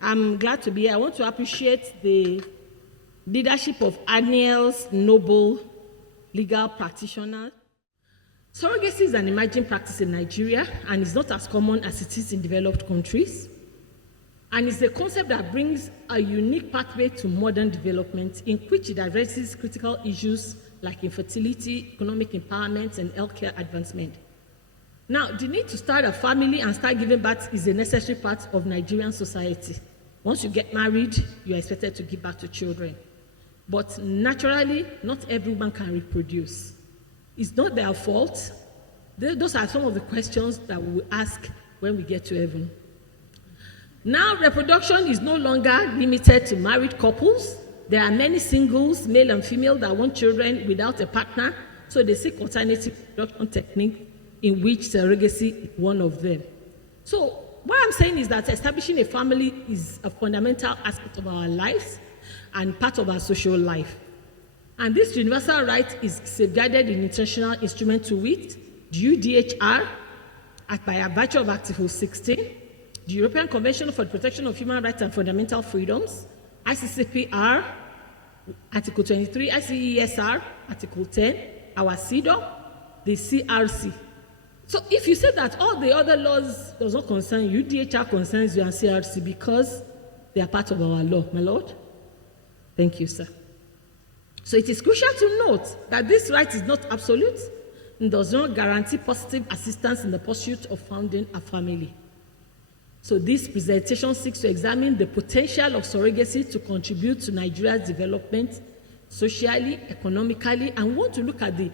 I'm glad to be here. I want to appreciate the leadership of Aniel's noble legal practitioners. Surrogacy is an emerging practice in Nigeria and is not as common as it is in developed countries. And it's a concept that brings a unique pathway to modern development in which it addresses critical issues like infertility, economic empowerment, and healthcare advancement. Now, the need to start a family and start giving birth is a necessary part of Nigerian society. Once you get married, you are expected to give birth to children. But naturally, not everyone can reproduce. It's not their fault. Those are some of the questions that we will ask when we get to heaven. Now, reproduction is no longer limited to married couples. There are many singles, male and female, that want children without a partner, so they seek alternative reproduction technique, in which surrogacy is one of them. So what I'm saying is that establishing a family is a fundamental aspect of our lives and part of our social life. And this universal right is safeguarded in international instrument to wit, the UDHR, by virtue of Article 16, the European Convention for the Protection of Human Rights and Fundamental Freedoms, ICCPR, Article 23, ICESR, Article 10, our CEDAW, the CRC. So if you say that all the other laws does not concern you, UDHR concerns you and CRC because they are part of our law, my Lord. Thank you, sir. So it is crucial to note that this right is not absolute and does not guarantee positive assistance in the pursuit of founding a family. So this presentation seeks to examine the potential of surrogacy to contribute to Nigeria's development socially, economically, and want to look at the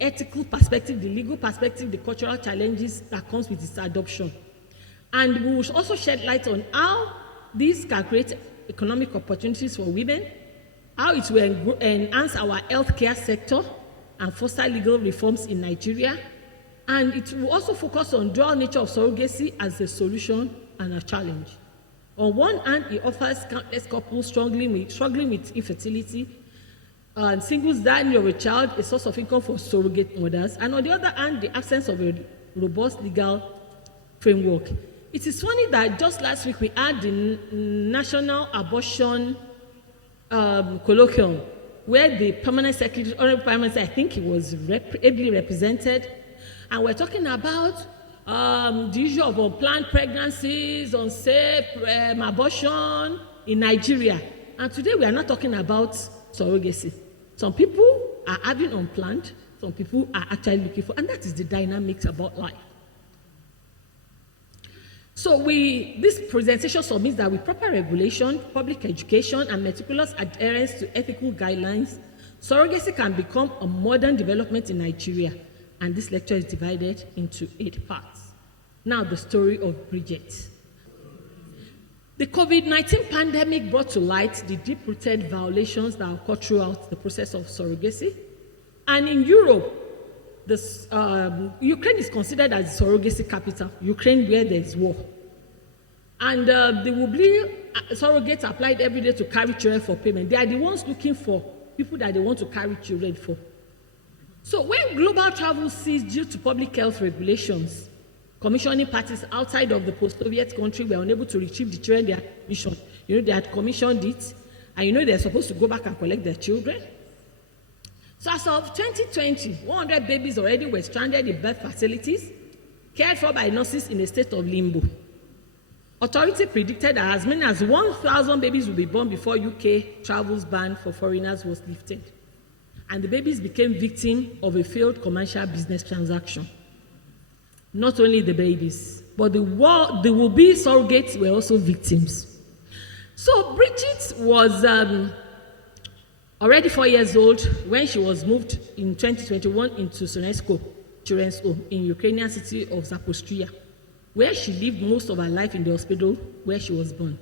ethical perspective, the legal perspective, the cultural challenges that comes with its adoption. And we will also shed light on how this can create economic opportunities for women, how it will enhance our healthcare sector and foster legal reforms in Nigeria. And it will also focus on dual nature of surrogacy as a solution and a challenge. On one hand, it offers countless couples struggling with infertility and singles dying of a child, a source of income for surrogate mothers, and on the other hand, the absence of a robust legal framework. It is funny that just last week we had the National Abortion Colloquium, where the Permanent Secretary, Honorable Permanent Secretary, I think he was ably represented, and we're talking about the issue of unplanned pregnancies, unsafe abortion in Nigeria. And today we are not talking about surrogacy. Some people are having unplanned, some people are actually looking for, and that is the dynamics about life. So this presentation submits that with proper regulation, public education, and meticulous adherence to ethical guidelines, surrogacy can become a modern development in Nigeria. And this lecture is divided into 8 parts. Now, the story of Bridget. The COVID-19 pandemic brought to light the deep-rooted violations that occur throughout the process of surrogacy. And in Europe, Ukraine is considered as the surrogacy capital, Ukraine where there is war. And there will be surrogates applied every day to carry children for payment. They are the ones looking for people that they want to carry children for. So when global travel ceased due to public health regulations, commissioning parties outside of the post-Soviet country were unable to retrieve the children they had commissioned. They had commissioned it, and they're supposed to go back and collect their children. So as of 2020, 100 babies already were stranded in birth facilities, cared for by nurses in a state of limbo. Authorities predicted that as many as 1,000 babies will be born before UK travel's ban for foreigners was lifted. And the babies became victims of a failed commercial business transaction. Not only the babies, but the would-be surrogates were also victims. So Bridget was already 4 years old when she was moved in 2021 into Surrogacy Children's Home in Ukrainian city of Zaporizhzhia, where she lived most of her life in the hospital where she was born.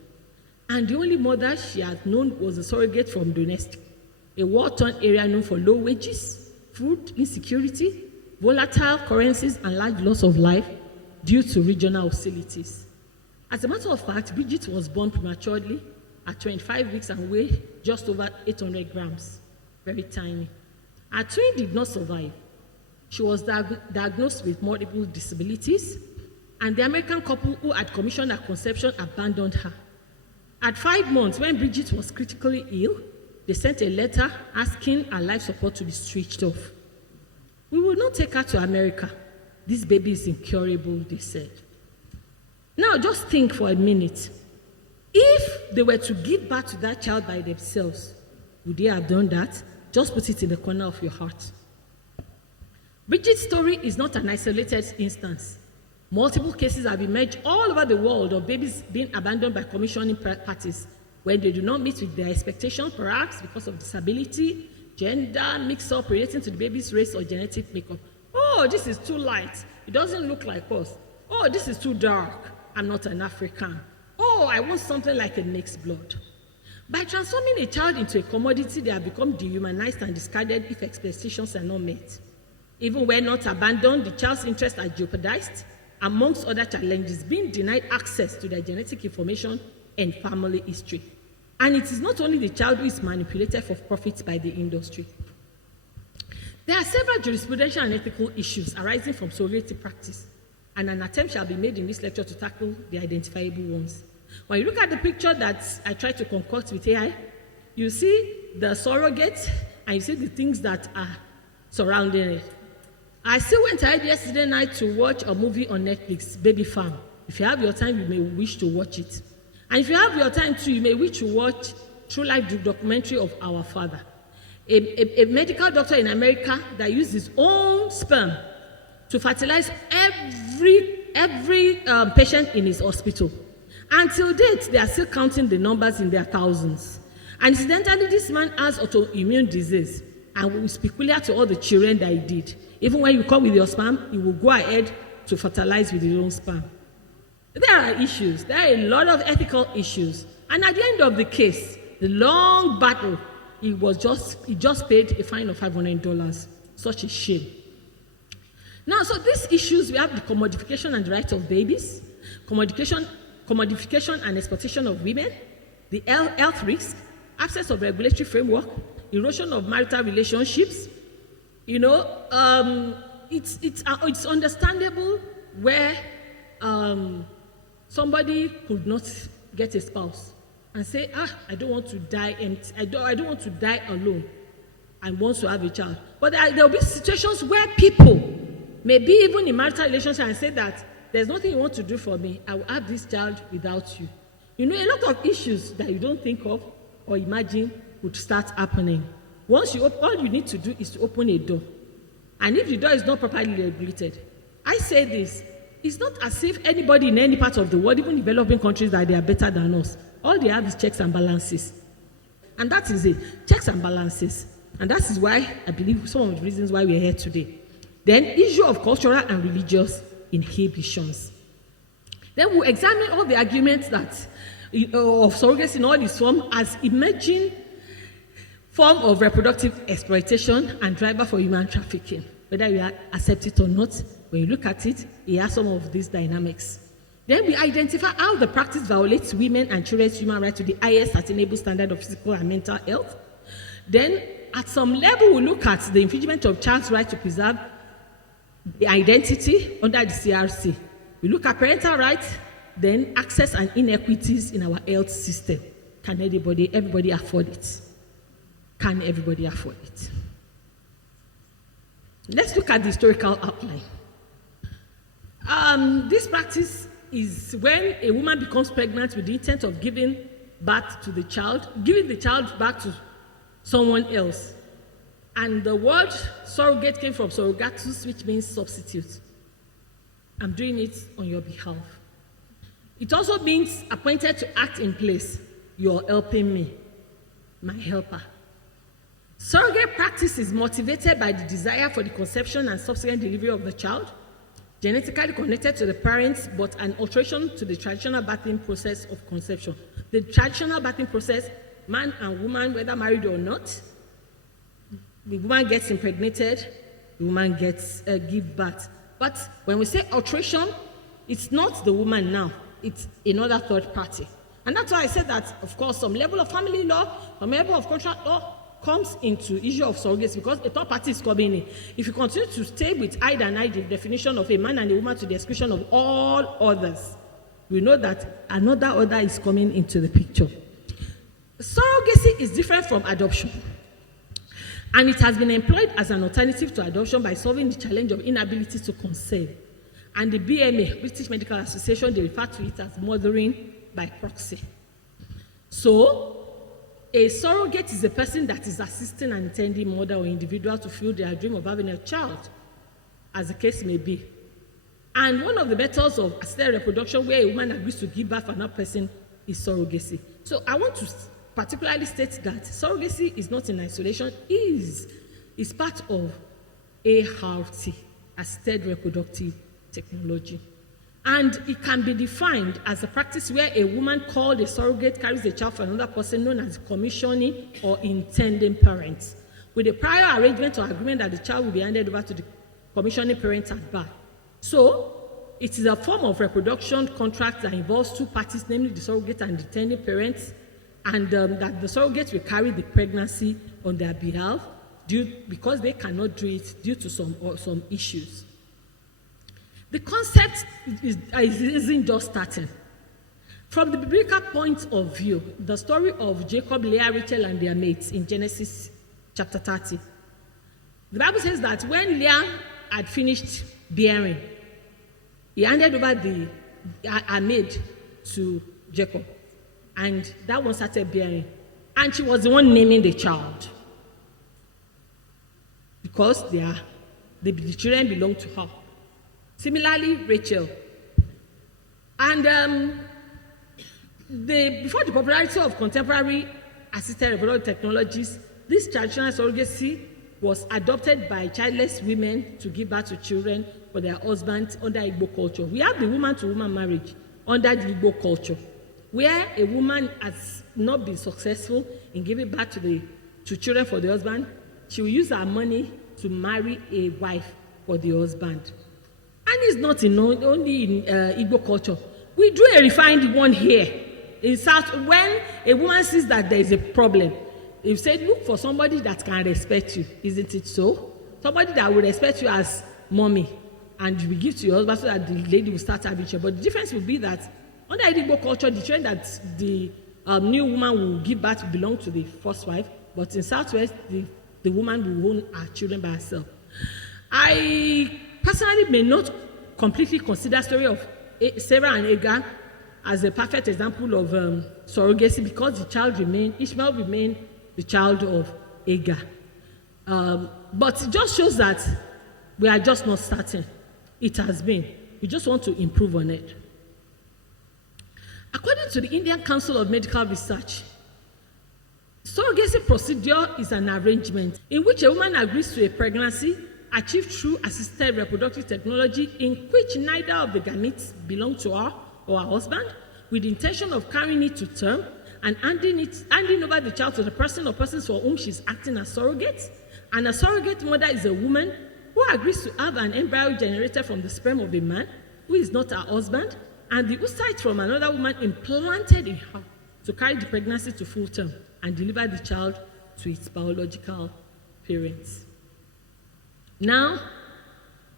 And the only mother she had known was a surrogate from Donetsk, a war-torn area known for low wages, food insecurity, volatile currencies, and large loss of life due to regional hostilities. As a matter of fact, Bridget was born prematurely at 25 weeks and weighed just over 800 grams, very tiny. Her twin did not survive. She was diagnosed with multiple disabilities, and the American couple who had commissioned her conception abandoned her. At 5 months, when Bridget was critically ill, they sent a letter asking her life support to be switched off. We will not take her to America. This baby is incurable, they said. Now, just think for a minute. If they were to give birth to that child by themselves, would they have done that? Just put it in the corner of your heart. Bridget's story is not an isolated instance. Multiple cases have emerged all over the world of babies being abandoned by commissioning parties when they do not meet with their expectations, perhaps because of disability, gender, mix-up relating to the baby's race or genetic makeup. Oh, this is too light. It doesn't look like us. Oh, this is too dark. I'm not an African. Oh, I want something like a mixed blood. By transforming a child into a commodity, they have become dehumanized and discarded if expectations are not met. Even when not abandoned, the child's interests are jeopardized, amongst other challenges, being denied access to their genetic information and family history. And it is not only the child who is manipulated for profit by the industry. There are several jurisprudential and ethical issues arising from surrogacy practice, and an attempt shall be made in this lecture to tackle the identifiable ones. When you look at the picture that I tried to concoct with AI, you see the surrogate and you see the things that are surrounding it. I still went ahead yesterday night to watch a movie on Netflix, Baby Farm. If you have your time, you may wish to watch it. And if you have your time too, you may wish to watch True Life documentary of Our Father. A medical doctor in America that used his own sperm to fertilize every patient in his hospital. Until date, they are still counting the numbers in their thousands. And incidentally, this man has autoimmune disease and is peculiar to all the children that he did. Even when you come with your sperm, he will go ahead to fertilize with his own sperm. There are issues. There are a lot of ethical issues. And at the end of the case, the long battle, he just paid a fine of $500. Such a shame. Now, so these issues, we have the commodification and the rights of babies, commodification and exploitation of women, the health risk, absence of regulatory framework, erosion of marital relationships. You know, it's understandable where somebody could not get a spouse and say, I don't want to die empty. I don't want to die alone. I want to have a child. But there will be situations where people, maybe even in marital relationship, and say that there's nothing you want to do for me. I will have this child without you. You know, a lot of issues that you don't think of or imagine would start happening. Once all you need to do is to open a door. And if the door is not properly regulated, I say this, it's not as if anybody in any part of the world, even developing countries, that they are better than us. All they have is checks and balances. And that is it, checks and balances. And that is why I believe some of the reasons why we are here today. Then, issue of cultural and religious inhibitions. Then we'll examine all the arguments that of surrogacy in all its form as emerging form of reproductive exploitation and driver for human trafficking. Whether you accept it or not, when you look at it, it has some of these dynamics. Then we identify how the practice violates women and children's human rights to the highest attainable standard of physical and mental health. Then, at some level, we look at the infringement of child's right to preserve the identity under the CRC. We look at parental rights, then access and inequities in our health system. Can everybody afford it? Can everybody afford it? Let's look at the historical outline. This practice is when a woman becomes pregnant with the intent of giving birth to the child, giving the child back to someone else. And the word surrogate came from surrogatus, which means substitute. I'm doing it on your behalf. It also means appointed to act in place. You're helping me, my helper. Surrogate practice is motivated by the desire for the conception and subsequent delivery of the child, genetically connected to the parents, but an alteration to the traditional birthing process of conception. The traditional birthing process, man and woman, whether married or not, the woman gets impregnated, the woman gets give birth. But when we say alteration, it's not the woman now, it's another third party. And that's why I said that, of course, some level of family law, some level of contract law comes into issue of surrogacy because a third party is coming in. If you continue to stay with I and I, the definition of a man and a woman to the exclusion of all others, we know that another order is coming into the picture. Surrogacy is different from adoption, and it has been employed as an alternative to adoption by solving the challenge of inability to conceive. And the BMA, British Medical Association, they refer to it as mothering by proxy. So, a surrogate is a person that is assisting an intending mother or individual to fulfill their dream of having a child, as the case may be. And one of the methods of assisted reproduction where a woman agrees to give birth to another person is surrogacy. So I want to particularly state that surrogacy is not in isolation, is part of ART, assisted reproductive technology. And it can be defined as a practice where a woman called a surrogate carries a child for another person known as commissioning or intending parent, with a prior arrangement or agreement that the child will be handed over to the commissioning parent at birth. So, it is a form of reproduction contract that involves two parties, namely the surrogate and the intending parents, and that the surrogate will carry the pregnancy on their behalf because they cannot do it due to some issues. The concept isn't just starting. From the biblical point of view, the story of Jacob, Leah, Rachel, and their mates in Genesis chapter 30, the Bible says that when Leah had finished bearing, he handed over her maid to Jacob, and that one started bearing, and she was the one naming the child because the children belonged to her. Similarly, Rachel. And before the popularity of contemporary assisted reproductive technologies, this traditional surrogacy was adopted by childless women to give birth to children for their husbands under Igbo culture. We have the woman-to-woman marriage under the Igbo culture, where a woman has not been successful in giving birth to children for the husband. She will use her money to marry a wife for the husband. And it's not only in Igbo culture. We do a refined one here. In South, when a woman sees that there is a problem, you say, look for somebody that can respect you. Isn't it so? Somebody that will respect you as mommy, and you will give to your husband so that the lady will start having children. But the difference will be that under Igbo culture, the children that the new woman will give birth belong to the first wife, but in Southwest, the woman will own her children by herself. I personally may not completely consider the story of Sarah and Hagar as a perfect example of surrogacy, because Ishmael remained the child of Hagar. But it just shows that we are just not starting. It has been. We just want to improve on it. According to the Indian Council of Medical Research, surrogacy procedure is an arrangement in which a woman agrees to a pregnancy achieved through assisted reproductive technology in which neither of the gametes belong to her or her husband, with the intention of carrying it to term and handing over the child to the person or persons for whom she is acting as surrogate. And a surrogate mother is a woman who agrees to have an embryo generated from the sperm of a man who is not her husband, and the oocyte from another woman implanted in her to carry the pregnancy to full term and deliver the child to its biological parents. Now,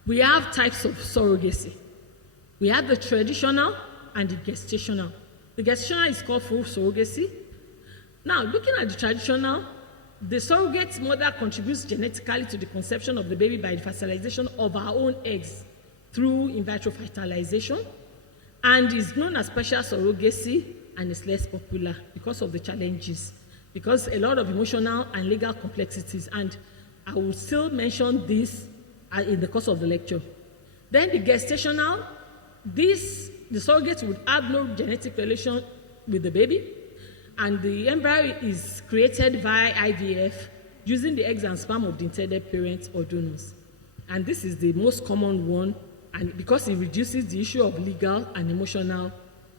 we have types of surrogacy. We have the traditional and the gestational. The gestational is called full surrogacy. Now, looking at the traditional, the surrogate mother contributes genetically to the conception of the baby by the fertilization of her own eggs through in vitro fertilization, and is known as special surrogacy, and is less popular because of the challenges, because a lot of emotional and legal complexities, and I will still mention this in the course of the lecture. Then the gestational, the surrogate would have no genetic relation with the baby, and the embryo is created via IVF using the eggs and sperm of the intended parents or donors. And this is the most common one, and because it reduces the issue of legal and emotional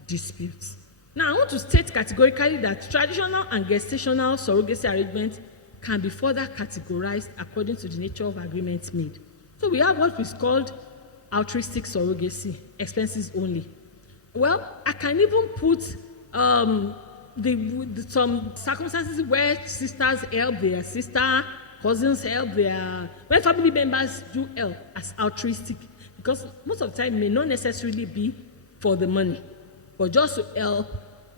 disputes. Now, I want to state categorically that traditional and gestational surrogacy arrangements can be further categorized according to the nature of agreements made. So we have what is called altruistic surrogacy, expenses only. Well, I can even put some circumstances where sisters help their sister, cousins help when family members do help as altruistic, because most of the time may not necessarily be for the money. but just to help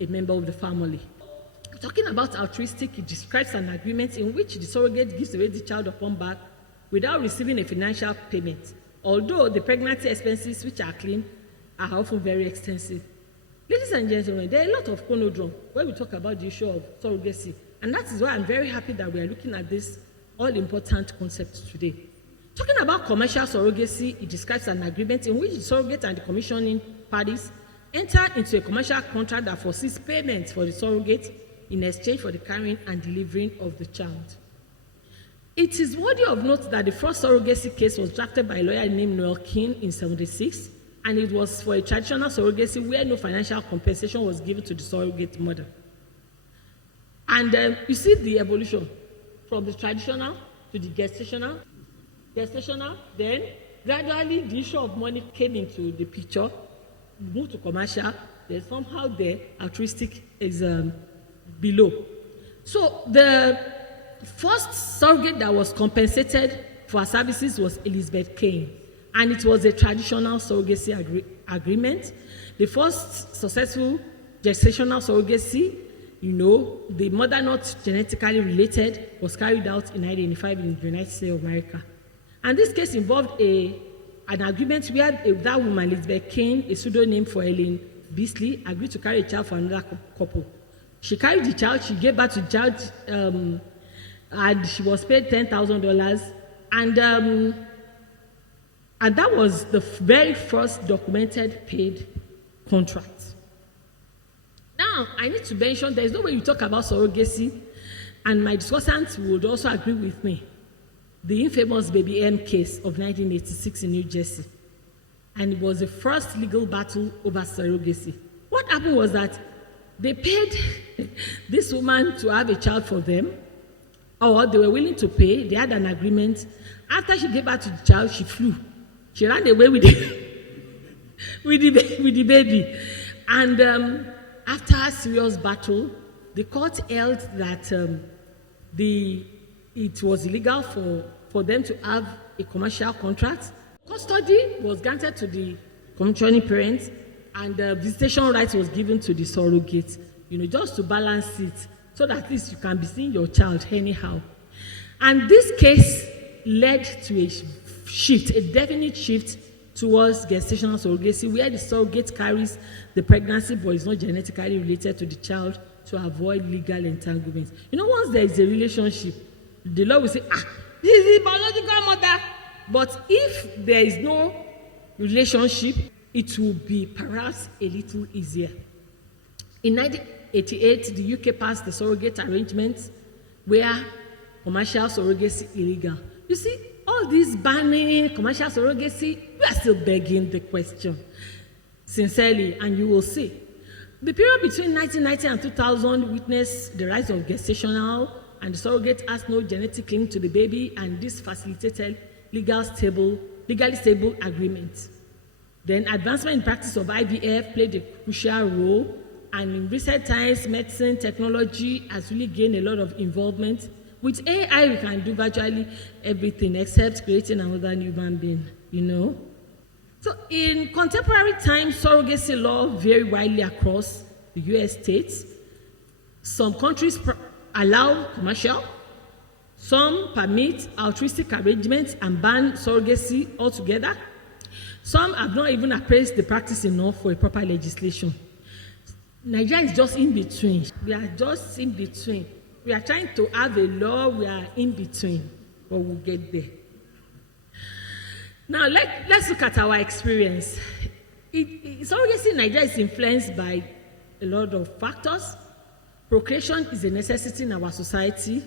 a member of the family. Talking about altruistic, it describes an agreement in which the surrogate gives away the child upon birth without receiving a financial payment, although the pregnancy expenses which are claimed are often very extensive. Ladies and gentlemen, there are a lot of conundrum when we talk about the issue of surrogacy, and that is why I'm very happy that we are looking at this all-important concept today. Talking about commercial surrogacy, it describes an agreement in which the surrogate and the commissioning parties enter into a commercial contract that foresees payment for the surrogate in exchange for the carrying and delivering of the child. It is worthy of note that the first surrogacy case was drafted by a lawyer named Noel King in 1976, and it was for a traditional surrogacy where no financial compensation was given to the surrogate mother. And you see the evolution from the traditional to the gestational, then gradually the issue of money came into the picture, moved to commercial, then somehow the altruistic is below. So the first surrogate that was compensated for her services was Elizabeth Kane, and it was a traditional surrogacy agreement. The first successful gestational surrogacy, the mother not genetically related, was carried out in 1985 in the United States of America. And this case involved an agreement where that woman, Elizabeth Kane, a pseudonym for Ellen Beasley, agreed to carry a child for another couple. She carried the child, she gave birth to the child, and she was paid $10,000. And that was the very first documented paid contract. Now, I need to mention there is no way you talk about surrogacy, and my discussants would also agree with me. The infamous Baby M case of 1986 in New Jersey. And it was the first legal battle over surrogacy. What happened was that they paid this woman to have a child for them, or they were willing to pay. They had an agreement. After she gave birth to the child, she flew. She ran away with the baby. And after a serious battle, the court held that it was illegal for them to have a commercial contract. Custody was granted to the commissioning parents, and the visitation rights was given to the surrogate, just to balance it, so that at least you can be seeing your child anyhow. And this case led to a shift, a definite shift towards gestational surrogacy, where the surrogate carries the pregnancy but is not genetically related to the child to avoid legal entanglements. Once there is a relationship, the law will say, this is the biological mother. But if there is no relationship, it will be perhaps a little easier. In 1988, the UK passed the surrogate arrangements where commercial surrogacy illegal. You see, all this banning commercial surrogacy, we are still begging the question, sincerely, and you will see. The period between 1990 and 2000 witnessed the rise of gestational, and the surrogate has no genetic link to the baby, and this facilitated legally stable agreements. Then advancement in practice of IVF played a crucial role, and in recent times, medicine technology has really gained a lot of involvement. With AI, we can do virtually everything except creating another human being, So in contemporary times, surrogacy law vary widely across the US states. Some countries allow commercial, some permit altruistic arrangements and ban surrogacy altogether. Some have not even appraised the practice enough for a proper legislation. Nigeria is just in between. We are just in between. We are trying to have a law, we are in between, but we'll get there. Now, let's look at our experience. Surrogacy in Nigeria is influenced by a lot of factors. Procreation is a necessity in our society.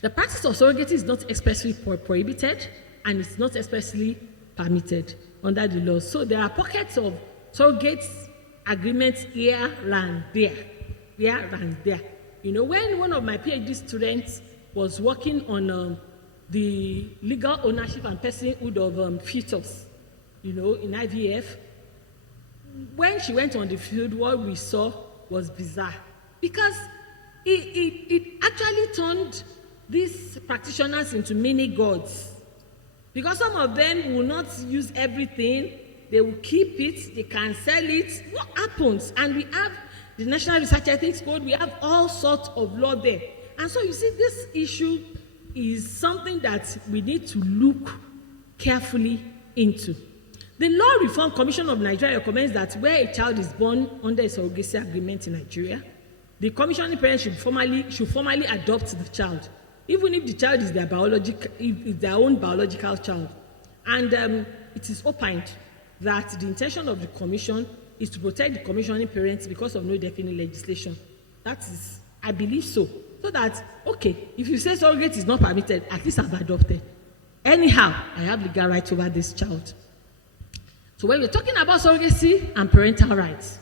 The practice of surrogacy is not expressly prohibited, and it's not expressly permitted under the law. So there are pockets of surrogate agreements here and there. When one of my PhD students was working on the legal ownership and personhood of fetus, in IVF, when she went on the field, what we saw was bizarre, because it actually turned these practitioners into mini gods, because some of them will not use everything. they will keep it, they can sell it. What happens? And we have the National Research Ethics Code, we have all sorts of law there. And so you see, this issue is something that we need to look carefully into. The Law Reform Commission of Nigeria recommends that where a child is born under a surrogacy agreement in Nigeria, the commissioning parent should formally adopt the child, even if the child is their own biological child. And it is opined that the intention of the commission is to protect the commissioning parents because of no definite legislation. That is, I believe so. So that, okay, if you say surrogate is not permitted, at least I've adopted. Anyhow, I have legal rights over this child. So when we're talking about surrogacy and parental rights,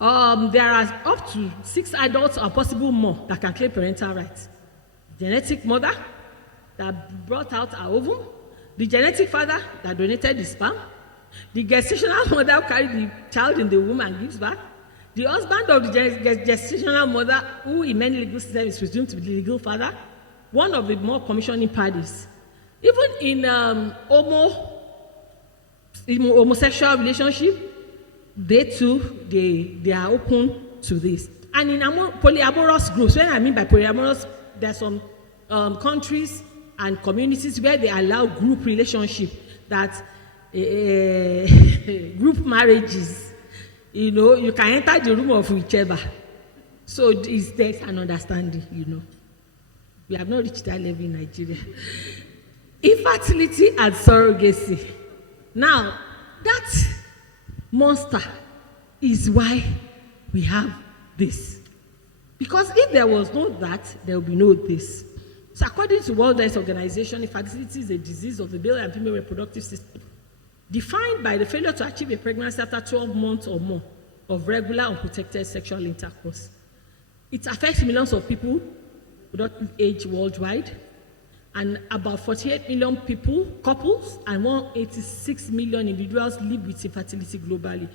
there are up to 6 adults or possible more that can claim parental rights. Genetic mother that brought out our ovum, the genetic father that donated the sperm, the gestational mother who carried the child in the womb and gives birth, the husband of the gestational mother who in many legal systems is presumed to be the legal father, one of the more commissioning parties. Even in homosexual relationship, they too, they are open to this. And in polyamorous groups, when I mean by polyamorous, there are some countries and communities where they allow group relationship, that group marriages, you know, you can enter the room of whichever. So there's an understanding, you know. We have not reached that level in Nigeria. Infertility and surrogacy. Now, that monster is why we have this. Because if there was no that, there will be no this. So according to World Health Organization, infertility is a disease of the male and female reproductive system, defined by the failure to achieve a pregnancy after 12 months or more of regular unprotected sexual intercourse. It affects millions of people reproductive age worldwide, and about 48 million couples, and 186 million individuals live with infertility globally.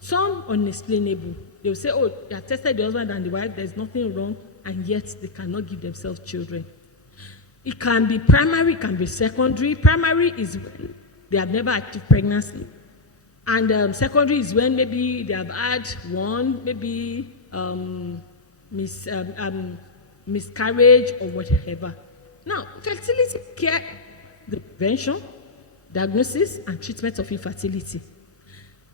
Some unexplainable. They will say, oh, they have tested the husband and the wife, there's nothing wrong, and yet they cannot give themselves children. It can be primary, it can be secondary. Primary is when they have never achieved pregnancy. And secondary is when maybe they have had one, maybe miscarriage or whatever. Now, fertility care, the prevention, diagnosis, and treatment of infertility.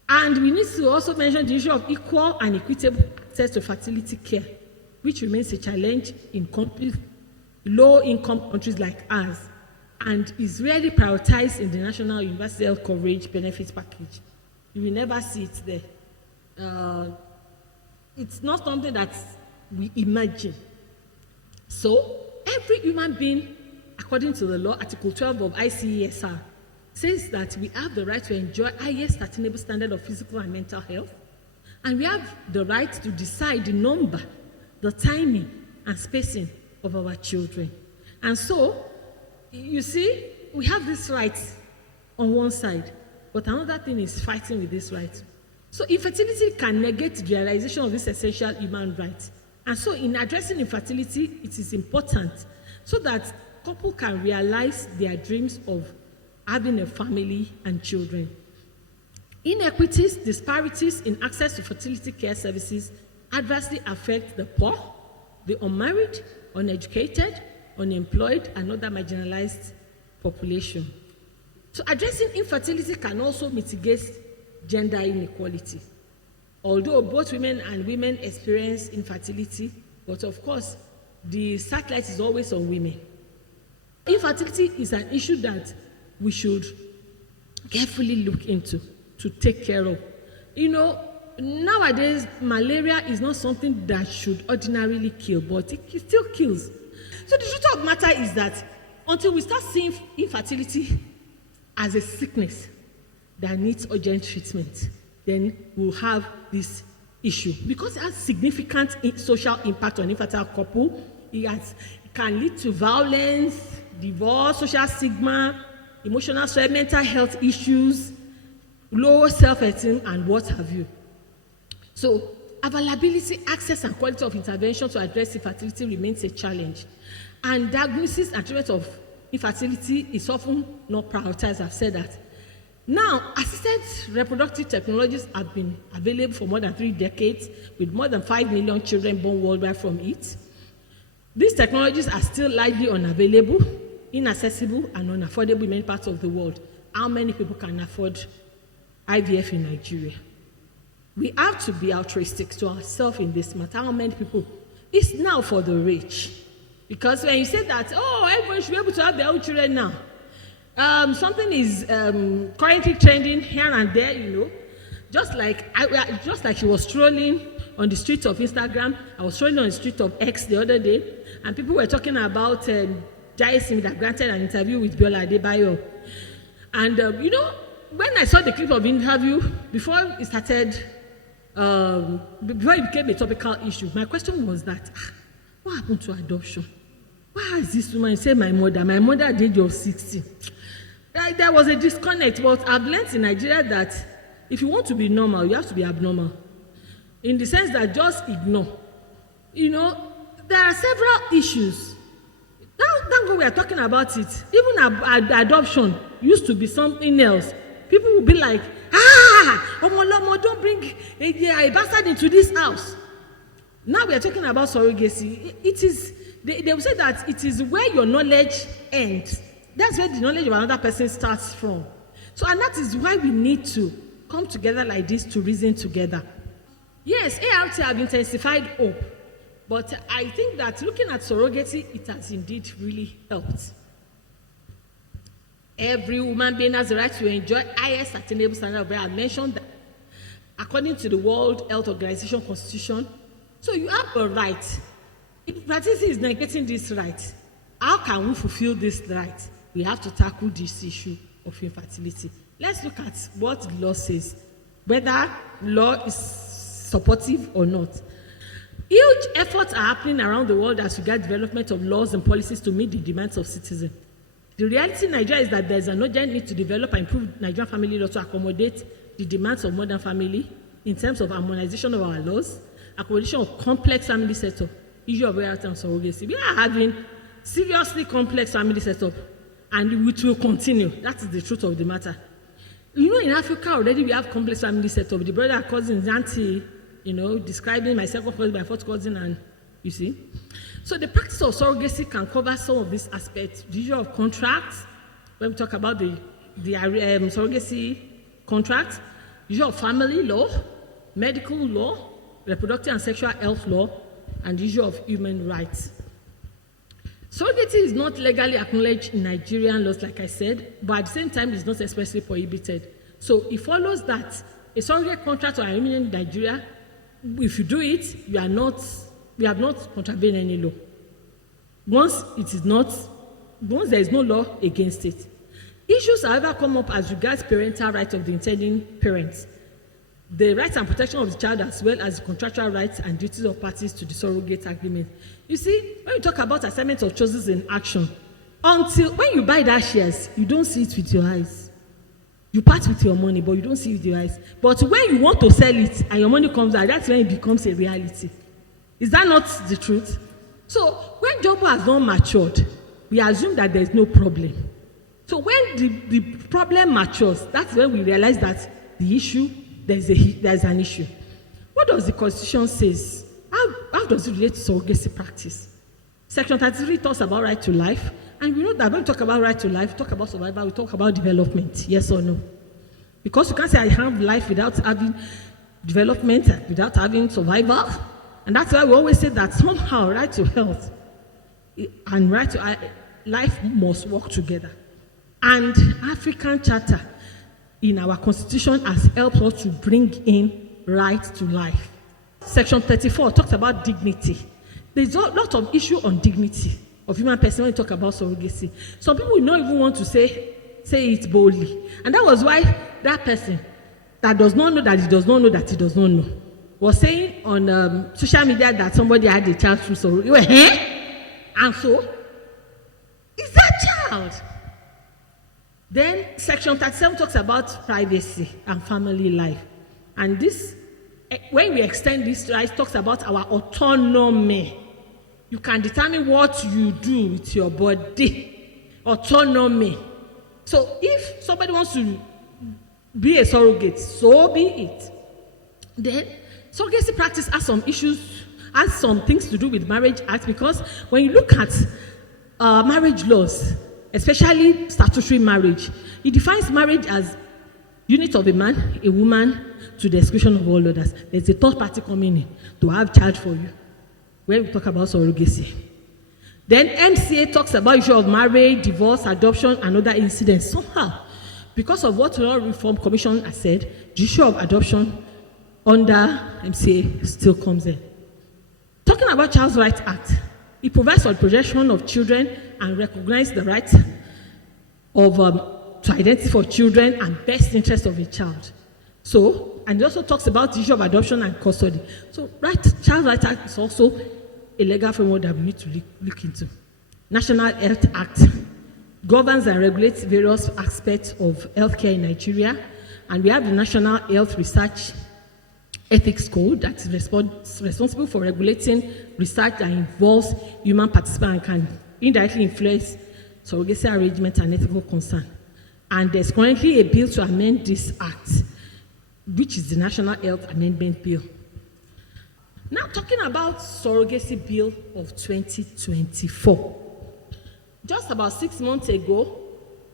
And we need to also mention the issue of equal and equitable access to fertility care, which remains a challenge in low-income countries like ours, and is rarely prioritized in the National Universal Health Coverage Benefits Package. You will never see it there. It's not something that we imagine. So, every human being, according to the law, Article 12 of ICESR, says that we have the right to enjoy highest attainable standard of physical and mental health, and we have the right to decide the number, the timing, and spacing of our children. And so, you see, we have this right on one side, but another thing is fighting with this right. So infertility can negate the realization of this essential human right. And so in addressing infertility, it is important so that couples can realize their dreams of having a family and children. Inequities, disparities in access to fertility care services adversely affect the poor, the unmarried, uneducated, unemployed, and other marginalized population. So addressing infertility can also mitigate gender inequality. Although both women and women experience infertility, but of course, the spotlight is always on women. Infertility is an issue that we should carefully look into, to take care of. You know, nowadays, malaria is not something that should ordinarily kill, but it still kills. So the truth of the matter is that until we start seeing infertility as a sickness that needs urgent treatment, then we'll have this issue. Because it has significant social impact on infertile couple, it can lead to violence, divorce, social stigma, emotional stress, mental health issues, low self-esteem, and what have you. So availability, access, and quality of intervention to address infertility remains a challenge. And diagnosis and treatment of infertility is often not prioritized. I've said that. Now, assisted reproductive technologies have been available for more than 3 decades, with more than 5 million children born worldwide from it. These technologies are still largely unavailable, inaccessible, and unaffordable in many parts of the world. How many people can afford IVF in Nigeria? We have to be altruistic to ourselves in this matter. How many people? It's now for the rich. Because when you say that, oh, everyone should be able to have their own children now. Something is currently trending here and there, just like she was strolling on the streets of Instagram. I was strolling on the street of X the other day, and people were talking about Jaisim that granted an interview with Omolade O. And when I saw the clip of the interview before it started, before it became a topical issue, my question was that, what happened to adoption? Why is this woman say my mother at the age of 60? There was a disconnect, but I've learned in Nigeria that if you want to be normal, you have to be abnormal. In the sense that just ignore. There are several issues. Now we are talking about it. Even adoption used to be something else. People will be like, Olomola, don't bring a bastard into this house. Now we are talking about surrogacy. They will say that it is where your knowledge ends. That's where the knowledge of another person starts from. So, and that is why we need to come together like this to reason together. Yes, ART have intensified hope, but I think that looking at surrogacy, it has indeed really helped. Every human being has the right to enjoy highest attainable standard of life. I mentioned that according to the World Health Organization Constitution. So you have a right. If practicing is negating this right, how can we fulfill this right? We have to tackle this issue of infertility. Let's look at what the law says, whether law is supportive or not. Huge efforts are happening around the world as regards development of laws and policies to meet the demands of citizens. The reality in Nigeria is that there is an urgent need to develop and improve Nigerian family law to accommodate the demands of modern family in terms of harmonization of our laws, accommodation of complex family setup, issue of ART and surrogacy. We are having seriously complex family setup, and it will continue. That is the truth of the matter. In Africa already we have complex family setup. The brother, cousins, auntie, describing my second cousin, my fourth cousin, and you see. So the practice of surrogacy can cover some of these aspects. The issue of contracts, when we talk about the surrogacy contracts, the issue of family law, medical law, reproductive and sexual health law, and the issue of human rights. Surrogacy is not legally acknowledged in Nigerian laws, like I said, but at the same time, it's not expressly prohibited. So it follows that a surrogate contract or an agreement in Nigeria, if you do it, we have not contravened any law. Once there is no law against it. Issues, however, come up as regards parental rights of the intending parents, the rights and protection of the child, as well as the contractual rights and duties of parties to the surrogate agreement. You see, when you talk about assignment of choices in action, until when you buy that shares, you don't see it with your eyes. You part with your money, but you don't see it with your eyes. But when you want to sell it and your money comes out, that's when it becomes a reality. Is that not the truth? So when Jobo has not matured, we assume that there is no problem. So when the problem matures, that's when we realize that the issue, there's an issue. What does the Constitution say? How does it relate to surrogacy practice? Section 33 talks about right to life, and we know that when we talk about right to life, we talk about survival, we talk about development, yes or no? Because you can't say I have life without having development, without having survival. And that's why we always say that somehow right to health and right to life must work together. And African Charter in our Constitution has helped us to bring in right to life. Section 34 talks about dignity. There's a lot of issue on dignity of human person when we talk about surrogacy. Some people will not even want to say it boldly. And that was why that person that does not know that he does not know that he does not know was saying on social media that somebody had a child through surrogacy. And so, is that child? Then Section 37 talks about privacy and family life. And this, when we extend this right, talks about our autonomy. You can determine what you do with your body. Autonomy. So if somebody wants to be a surrogate, so be it. Then surrogacy practice has some issues, has some things to do with Marriage Act, because when you look at marriage laws, especially statutory marriage, it defines marriage as unit of a man, a woman, to the exclusion of all others. There's a third party coming in to have child for you when we talk about surrogacy. Then MCA talks about issue of marriage, divorce, adoption, and other incidents. Somehow, because of what the Law Reform Commission has said, the issue of adoption under MCA still comes in. Talking about Child's Rights Act, it provides for the protection of children and recognizes the right of to identity for children and best interest of a child. So, and it also talks about the issue of adoption and custody. So, Child Rights Act is also a legal framework that we need to look into. National Health Act governs and regulates various aspects of healthcare in Nigeria, and we have the National Health Research Ethics Code that is responsible for regulating research that involves human participation and can indirectly influence surrogacy arrangements and ethical concern. And there's currently a bill to amend this act, which is the National Health Amendment Bill. Now, talking about Surrogacy Bill of 2024. Just about 6 months ago,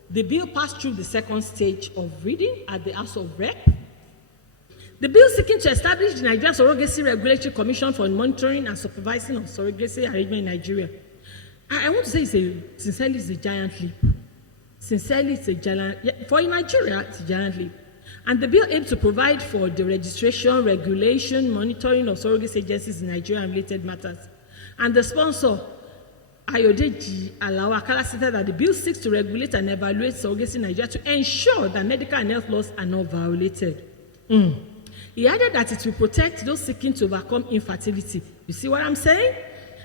the bill passed through the second stage of reading at the House of Rep. The bill seeking to establish the Nigerian Surrogacy Regulatory Commission for monitoring and supervising of surrogacy arrangement in Nigeria. I want to say sincerely, it's a giant leap. Sincerely, it's a giant, for Nigeria, it's a giant leap. And the bill aims to provide for the registration, regulation, monitoring of surrogacy agencies in Nigeria and related matters. And the sponsor, Ayodeji Alawakala, stated that the bill seeks to regulate and evaluate surrogacy in Nigeria to ensure that medical and health laws are not violated. He added that it will protect those seeking to overcome infertility. You see what I'm saying?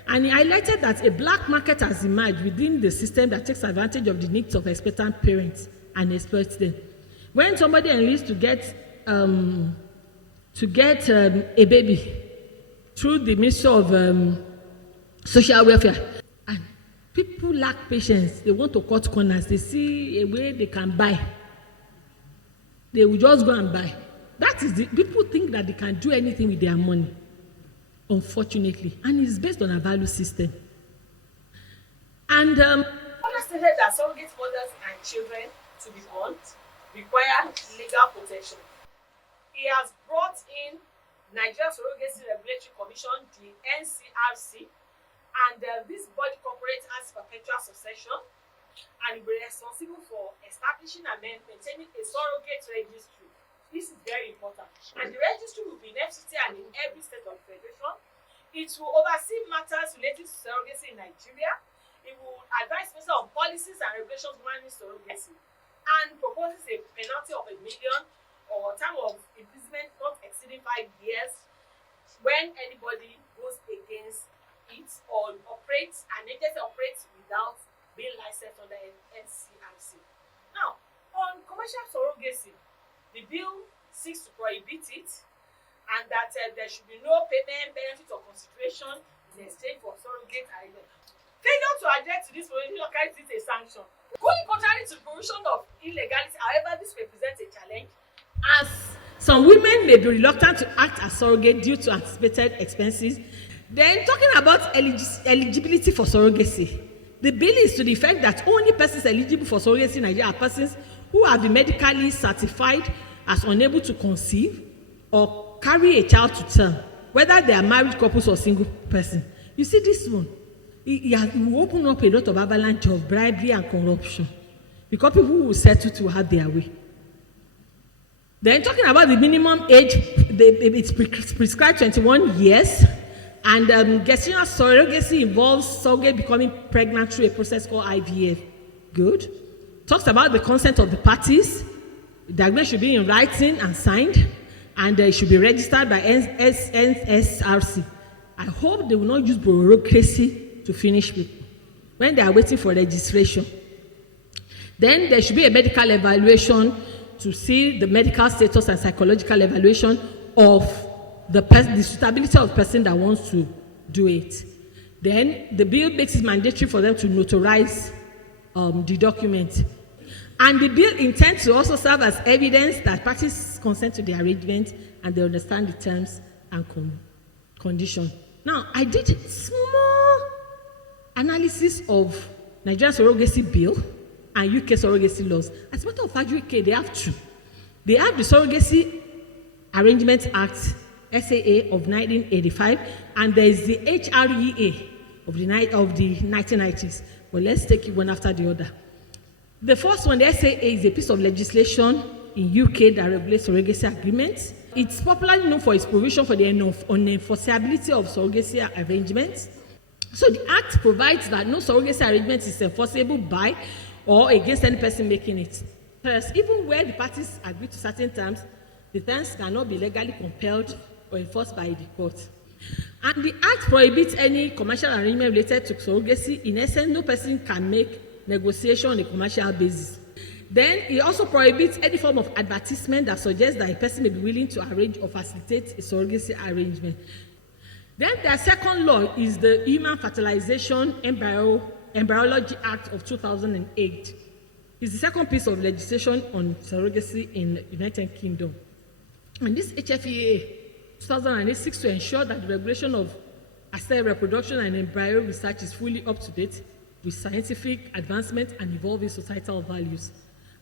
And he highlighted that a black market has emerged within the system that takes advantage of the needs of expectant parents and exploits them. When somebody enlists to get a baby through the Ministry of Social Welfare, and people lack patience, they want to cut corners, they see a way they can buy, they will just go and buy. That is people think that they can do anything with their money, unfortunately, and it's based on a value system. And stated that surrogate mothers and children to be born require legal protection. He has brought in Nigeria Surrogacy Regulatory Commission, the NCRC, and this body corporate has perpetual succession and will be responsible for establishing and maintaining a surrogate registry. This is very important. And the registry will be in FCT and in every state of the federation. It will oversee matters related to surrogacy in Nigeria. It will advise minister on policies and regulations governing surrogacy, and proposes a penalty of $1 million or term of imprisonment not exceeding 5 years when anybody goes against it or operates, an agency operates without being licensed under NCRC. Now, on commercial surrogacy, the bill seeks to prohibit it, and that there should be no payment, benefit, or consideration in exchange for surrogate arrangement. Failure to adhere to this provision carries it a sanction. Going contrary to the provision of illegality, however, this represents a challenge, as some women may be reluctant to act as surrogate due to anticipated expenses. Then, talking about eligibility for surrogacy, the bill is to the effect that only persons eligible for surrogacy in Nigeria are persons who have been medically certified as unable to conceive or carry a child to term, whether they are married couples or single person. You see this one, it will open up a lot of avalanche of bribery and corruption, because people will settle to have their way. Then, talking about the minimum age, it's prescribed 21 years, and gestational surrogacy involves surrogate becoming pregnant through a process called IVF. Good. Talks about the consent of the parties. The agreement should be in writing and signed, and it should be registered by NSRC. I hope they will not use bureaucracy to finish with when they are waiting for registration. Then there should be a medical evaluation to see the medical status and psychological evaluation of the suitability of the person that wants to do it. Then the bill makes it mandatory for them to notarize the document. And the bill intends to also serve as evidence that parties consent to the arrangement and they understand the terms and conditions. Now, I did a small analysis of Nigerian surrogacy bill and UK surrogacy laws. As a matter of fact, UK, they have two. They have the Surrogacy Arrangement Act, SAA of 1985, and there is the HREA of the 1990s. But let's take it one after the other. The first one, the SAA, is a piece of legislation in UK that regulates surrogacy agreements. It's popularly known for its provision for the unenforceability of surrogacy arrangements. So the Act provides that no surrogacy arrangement is enforceable by or against any person making it. First, even where the parties agree to certain terms, the terms cannot be legally compelled or enforced by the court. And the Act prohibits any commercial arrangement related to surrogacy. In essence, no person can make negotiation on a commercial basis. Then it also prohibits any form of advertisement that suggests that a person may be willing to arrange or facilitate a surrogacy arrangement. Then their second law is the Human Fertilization Embryology Act of 2008. It's the second piece of legislation on surrogacy in the United Kingdom. And this HFEA 2008 seeks to ensure that the regulation of assisted reproduction and embryo research is fully up to date with scientific advancement and evolving societal values.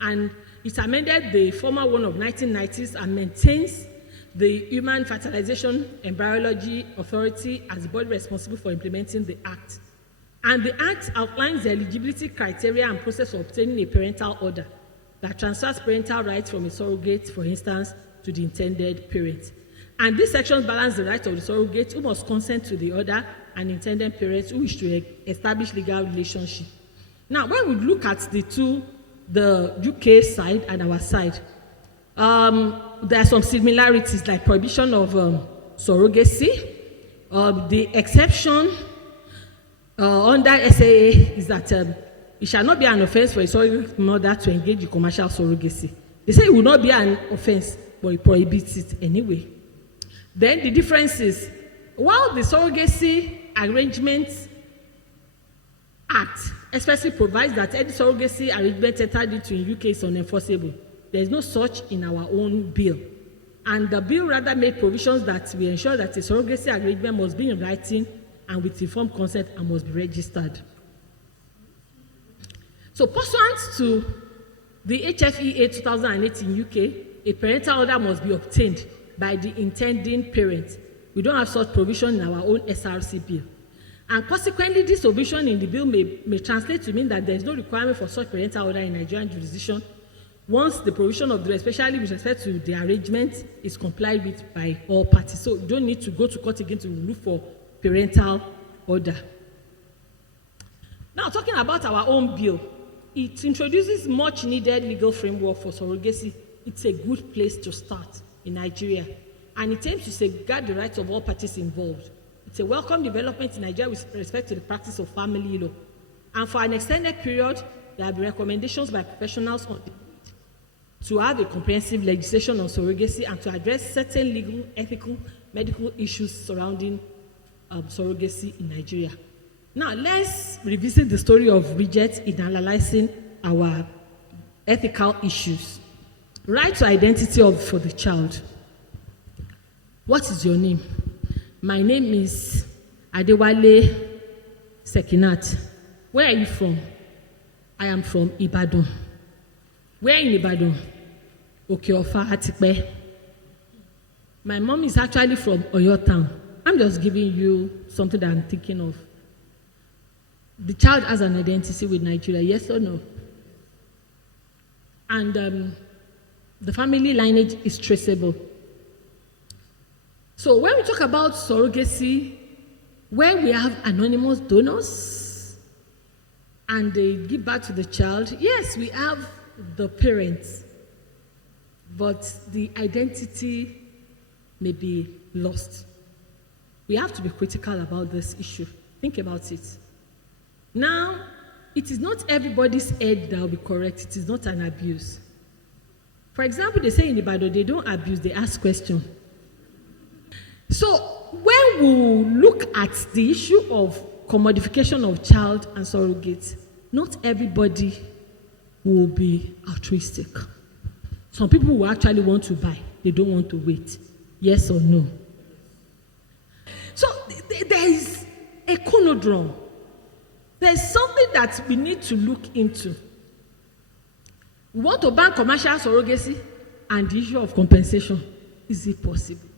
And it amended the former one of 1990s and maintains the Human Fertilization Embryology Authority as the body responsible for implementing the Act. And the Act outlines the eligibility criteria and process for obtaining a parental order that transfers parental rights from a surrogate, for instance, to the intended parent. And these sections balance the right of the surrogate who must consent to the order and intended parents who wish to establish legal relationship. Now, when we look at the two, the UK side and our side, there are some similarities like prohibition of surrogacy. The exception under SAA is that it shall not be an offense for a surrogate mother to engage in commercial surrogacy. They say it will not be an offense, but it prohibits it anyway. Then the difference is, while the Surrogacy Arrangements Act especially provides that any surrogacy arrangement entered into in UK is unenforceable, there is no such in our own bill. And the bill rather made provisions that will ensure that a surrogacy arrangement must be in writing and with informed consent and must be registered. So pursuant to the HFEA 2008 in UK, a parental order must be obtained by the intending parent. We don't have such provision in our own SRC bill. And consequently, this provision in the bill may translate to mean that there is no requirement for such parental order in Nigerian jurisdiction once the provision of the law, especially with respect to the arrangement, is complied with by all parties. So you don't need to go to court again to look for parental order. Now, talking about our own bill, it introduces much needed legal framework for surrogacy. It's a good place to start in Nigeria, and it aims to safeguard the rights of all parties involved. It's a welcome development in Nigeria with respect to the practice of family law. And for an extended period, there have been recommendations by professionals on to have a comprehensive legislation on surrogacy and to address certain legal, ethical, medical issues surrounding surrogacy in Nigeria. Now, let's revisit the story of Bridget in analyzing our ethical issues. Right to identity for the child. What is your name? My name is Adewale Sekinat. Where are you from? I am from Ibadan. Where in Ibadan? Okeofa, Atipe. My mom is actually from Oyo Town. I'm just giving you something that I'm thinking of. The child has an identity with Nigeria, yes or no? And the family lineage is traceable. So when we talk about surrogacy, where we have anonymous donors and they give birth to the child, yes, we have the parents, but the identity may be lost. We have to be critical about this issue. Think about it. Now, it is not everybody's head that will be correct. It is not an abuse. For example, they say in Ibadan, they don't abuse, they ask questions. So when we look at the issue of commodification of child and surrogates, not everybody will be altruistic. Some people will actually want to buy, they don't want to wait. Yes or no? So there is a conundrum. There's something that we need to look into. We want to ban commercial surrogacy and the issue of compensation. Is it possible?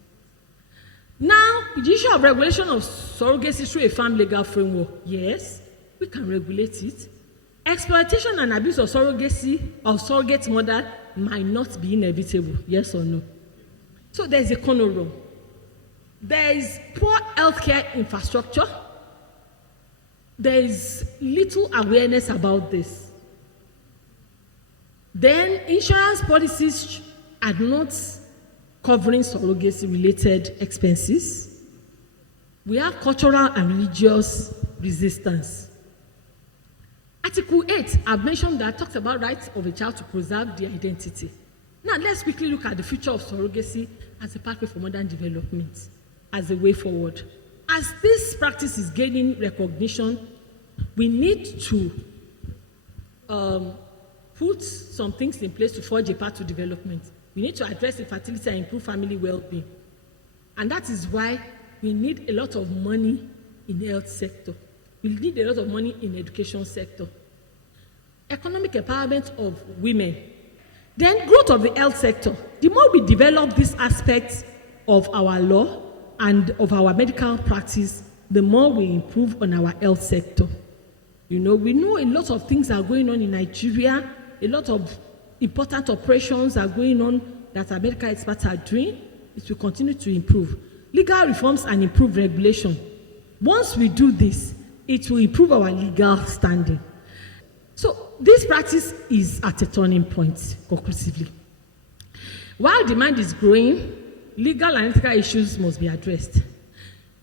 Now, the issue of regulation of surrogacy through a farm legal framework, yes, we can regulate it. Exploitation and abuse of surrogacy or surrogate mother might not be inevitable, yes or no? So there's a conundrum. There is poor healthcare infrastructure. There is little awareness about this. Then insurance policies are not covering surrogacy-related expenses. We have cultural and religious resistance. Article 8, I've mentioned that, talks about rights of a child to preserve their identity. Now, let's quickly look at the future of surrogacy as a pathway for modern development, as a way forward. As this practice is gaining recognition, we need to put some things in place to forge a path to development. We need to address infertility and improve family well-being. And that is why we need a lot of money in the health sector. We need a lot of money in the education sector. Economic empowerment of women. Then growth of the health sector. The more we develop these aspects of our law and of our medical practice, the more we improve on our health sector. You know, we know a lot of things are going on in Nigeria. A lot of important operations are going on that our medical experts are doing. It will continue to improve. Legal reforms and improve regulation. Once we do this, it will improve our legal standing. So this practice is at a turning point, conclusively. While demand is growing, legal and ethical issues must be addressed.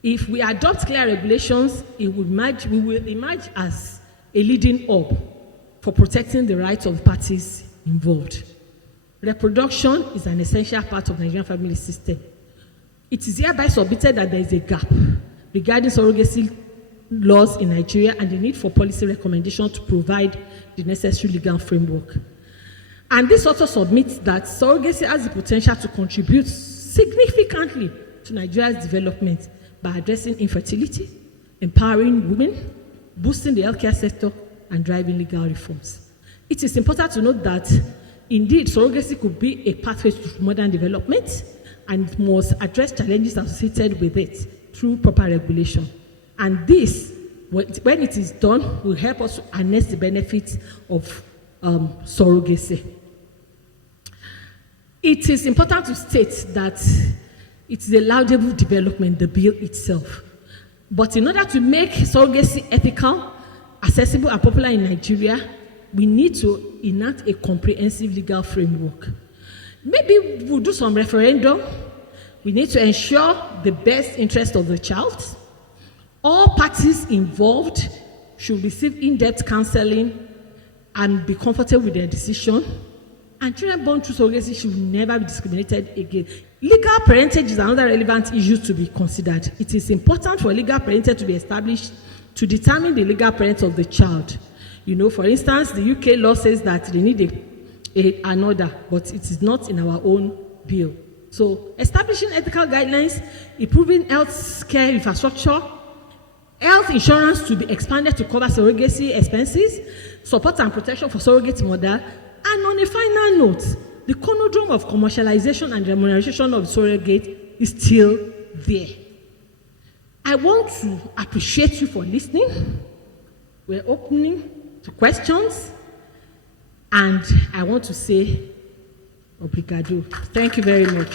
If we adopt clear regulations, we will emerge as a leading hub for protecting the rights of parties involved. Reproduction is an essential part of the Nigerian family system. It is hereby submitted that there is a gap regarding surrogacy laws in Nigeria and the need for policy recommendation to provide the necessary legal framework. And this also submits that surrogacy has the potential to contribute significantly to Nigeria's development by addressing infertility, empowering women, boosting the healthcare sector, and driving legal reforms. It is important to note that, indeed, surrogacy could be a pathway to modern development and must address challenges associated with it through proper regulation. And this, when it is done, will help us to harness the benefits of surrogacy. It is important to state that it is a laudable development, the bill itself. But in order to make surrogacy ethical, accessible, and popular in Nigeria, we need to enact a comprehensive legal framework. Maybe we'll do some referendum. We need to ensure the best interest of the child. All parties involved should receive in-depth counseling and be comfortable with their decision. And children born through surrogacy should never be discriminated again. Legal parentage is another relevant issue to be considered. It is important for legal parentage to be established to determine the legal parents of the child. You know, for instance, the UK law says that they need an order, but it is not in our own bill. So, establishing ethical guidelines, improving health care infrastructure, health insurance to be expanded to cover surrogacy expenses, support and protection for surrogate mother, and on a final note, the conundrum of commercialization and remuneration of surrogate is still there. I want to appreciate you for listening. We're opening to questions, and I want to say obrigado. Thank you very much.